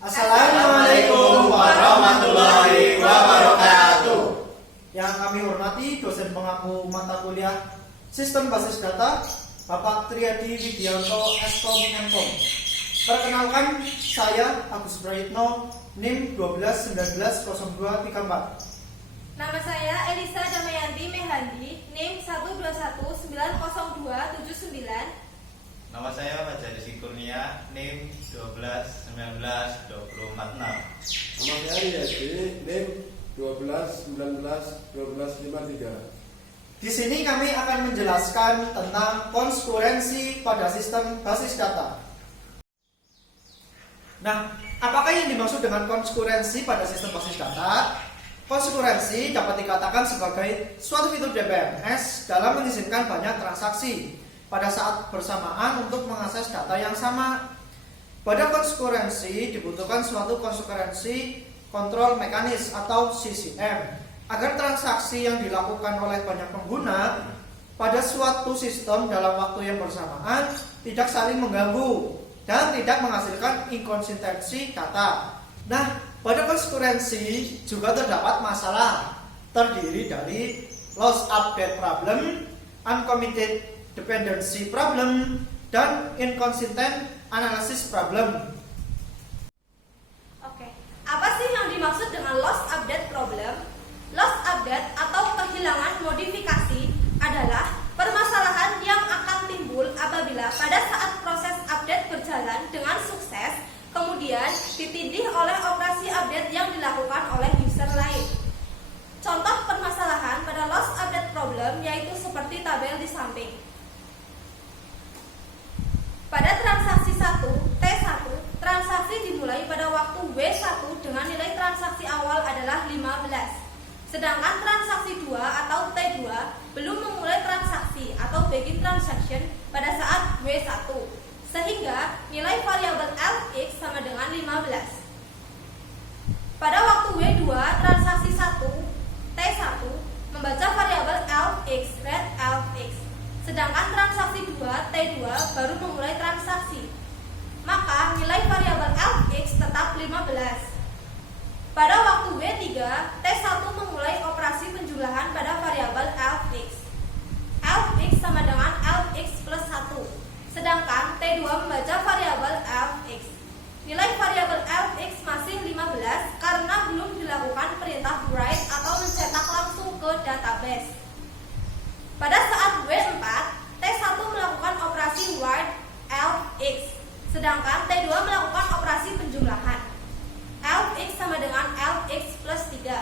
Assalamualaikum warahmatullahi wabarakatuh. Yang kami hormati dosen pengaku mata kuliah Sistem Basis Data, Bapak Triadi Widianto Eskom MKom. Perkenalkan, saya Agus Prayitno, NIM 12190234. Nama saya Elisa Damayanti Mehandi, NIM 121902799. Nama saya Fajar Rizky Kurnia, NIM 12192046. Nama saya Yadi, NIM 12191253. Di sini kami akan menjelaskan tentang konskurensi pada sistem basis data. Nah, apakah yang dimaksud dengan konskurensi pada sistem basis data? Konskurensi dapat dikatakan sebagai suatu fitur DBMS dalam mengizinkan banyak transaksi pada saat bersamaan untuk mengakses data yang sama. Pada konskurensi dibutuhkan suatu konskurensi kontrol mekanis atau CCM agar transaksi yang dilakukan oleh banyak pengguna pada suatu sistem dalam waktu yang bersamaan tidak saling mengganggu dan tidak menghasilkan inkonsistensi data. Nah, pada konskurensi juga terdapat masalah terdiri dari loss update problem, uncommitted dependency problem, dan inconsistent analysis problem. Oke, apa sih yang dimaksud dengan loss update problem? Loss update atau kehilangan modifikasi adalah permasalahan yang akan timbul apabila pada saat proses update berjalan dengan sukses, kemudian ditindih oleh operasi update yang dilakukan oleh user lain. Contoh permasalahan pada loss update problem yaitu seperti tabel di samping. Pada transaksi 1, T1, transaksi dimulai pada waktu W1 dengan nilai transaksi awal adalah 15. Sedangkan transaksi 2 atau T2 belum memulai transaksi atau begin transaction pada saat W1. Sehingga nilai variabel Lx sama dengan 15. Pada waktu W2, transaksi 1, T1 membaca variabel Lx, read Lx. Sedangkan transaksi 2, T2 baru memulai transaksi. Maka nilai variabel Lx tetap 15. Pada waktu W3, T1 memulai operasi penjumlahan pada variabel Lx. Lx sama dengan Lx plus 1. Sedangkan T2 membaca variabel Lx. Nilai variabel Lx masih 15 karena belum dilakukan perintah write atau mencetak langsung ke database. Pada saat W4, T1 melakukan operasi write Lx, sedangkan T2 melakukan operasi penjumlahan. Lx sama dengan Lx plus 3.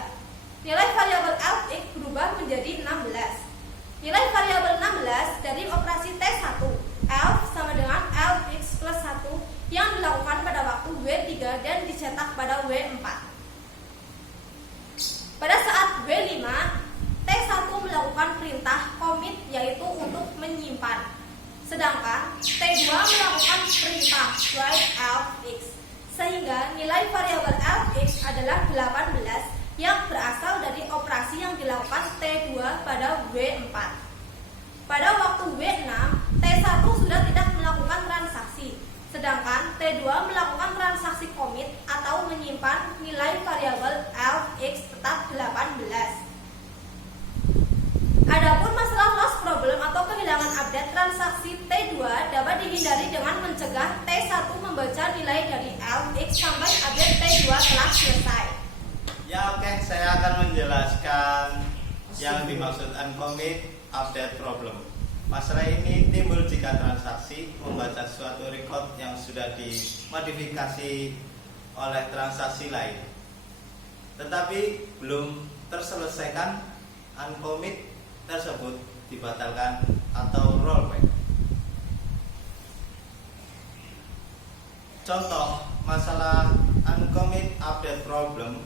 Nilai variabel Lx berubah menjadi 16. Nilai variabel 16 dari operasi T1, L sama dengan Lx plus 1 yang dilakukan pada waktu W3 dan dicetak pada W4. Pada saat W5, T1 melakukan perintah commit yaitu untuk menyimpan. Sedangkan T2 melakukan perintah write Lx. Sehingga nilai variabel Lx adalah 18 yang berasal dari operasi yang dilakukan T2 pada W4. Pada waktu W6, T1 sudah tidak melakukan transaksi. Sedangkan T2 melakukan transaksi commit atau menyimpan nilai variabel Lx tetap 18. Adapun masalah loss problem atau kehilangan update transaksi T2 dapat dihindari dengan mencegah T1 membaca nilai dari Lx sampai update T2 telah selesai. Ya oke, saya akan menjelaskan yang dimaksud uncommit update problem. Masalah ini timbul jika transaksi membaca suatu record yang sudah dimodifikasi oleh transaksi lain, tetapi belum terselesaikan. Uncommit tersebut dibatalkan atau rollback. Contoh masalah uncommit update problem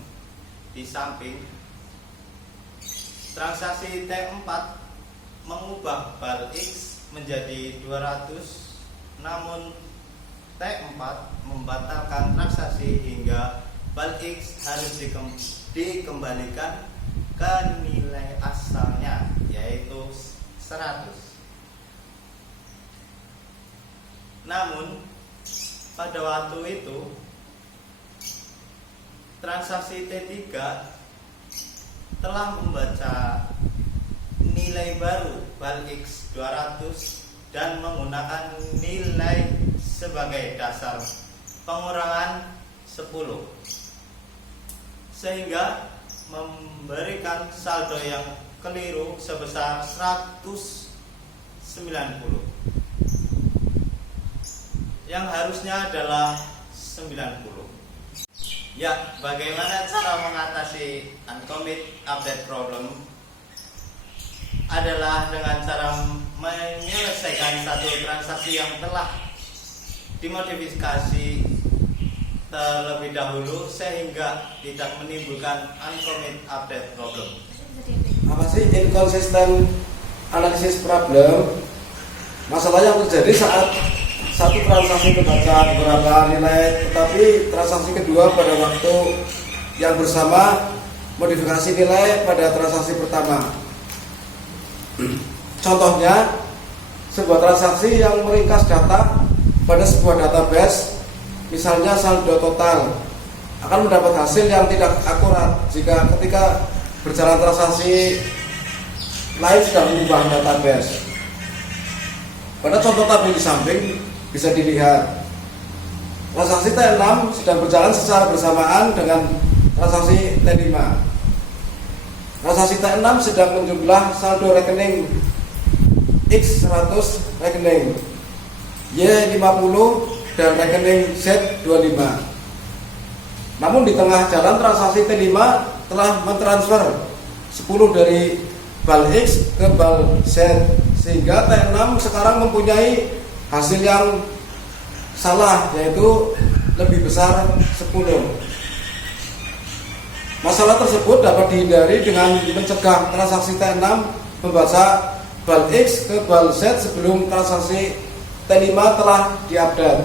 di samping. Transaksi T4 mengubah bal X menjadi 200, namun T4 membatalkan transaksi hingga bal X harus dikembalikan ke nilai asalnya yaitu 100. Namun pada waktu itu transaksi T3 telah membaca nilai baru bal X 200 dan menggunakan nilai sebagai dasar pengurangan 10 sehingga memberikan saldo yang keliru sebesar 190 yang harusnya adalah 90. Ya, bagaimana cara mengatasi uncommit update problem? Adalah dengan cara menyelesaikan satu transaksi yang telah dimodifikasi terlebih dahulu sehingga tidak menimbulkan uncommit update problem. Apa sih inconsistent analysis problem? Masalah yang terjadi saat satu transaksi terbaca beberapa nilai, tetapi transaksi kedua pada waktu yang bersama modifikasi nilai pada transaksi pertama. Contohnya, sebuah transaksi yang meringkas data pada sebuah database, misalnya saldo total, akan mendapat hasil yang tidak akurat jika ketika berjalan transaksi lain sudah mengubah database. Pada contoh tabel di samping bisa dilihat transaksi T6 sedang berjalan secara bersamaan dengan transaksi T5. Transaksi T6 sedang menjumlah saldo rekening X 100 rekening Y 50 dan rekening Z 25. Namun di tengah jalan transaksi T5 telah mentransfer 10 dari bal X ke bal Z sehingga T6 sekarang mempunyai hasil yang salah, yaitu lebih besar 10. Masalah tersebut dapat dihindari dengan mencegah transaksi T6 membaca bal X ke bal Z sebelum transaksi T5 telah diupdate.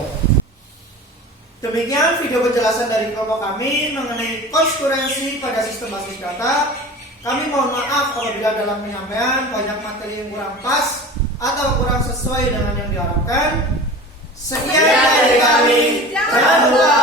Demikian video penjelasan dari kelompok kami mengenai konsekurensi pada sistem basis data. Kami mohon maaf apabila dalam penyampaian banyak materi yang kurang pas atau kurang sesuai dengan yang diharapkan. Sekian dari kami. Jangan lupa